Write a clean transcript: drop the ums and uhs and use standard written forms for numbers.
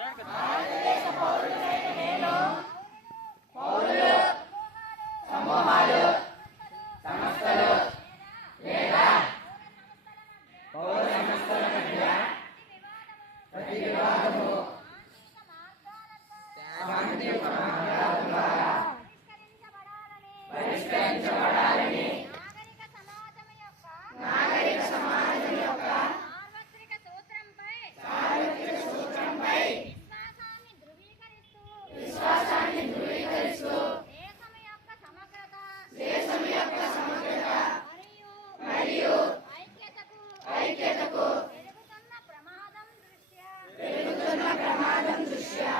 భారతదేశ పౌరులైన నేను పౌరులు, సమూహాలు, సంస్థలు లేదా పౌర సంస్థల మధ్య ప్రతి వివాదము శాంతియుత మార్గాల ద్వారా పరిష్కరించబడాలని నాగరిక సమాజం యొక్క సార్వత్రిక సూత్రంపై విశ్వాసాన్ని ధృవీకరిస్తూ దేశం యొక్క సమగ్రత మరియు ఐక్యతకు పెరుగుతున్న ప్రమాదం దృష్ట్యా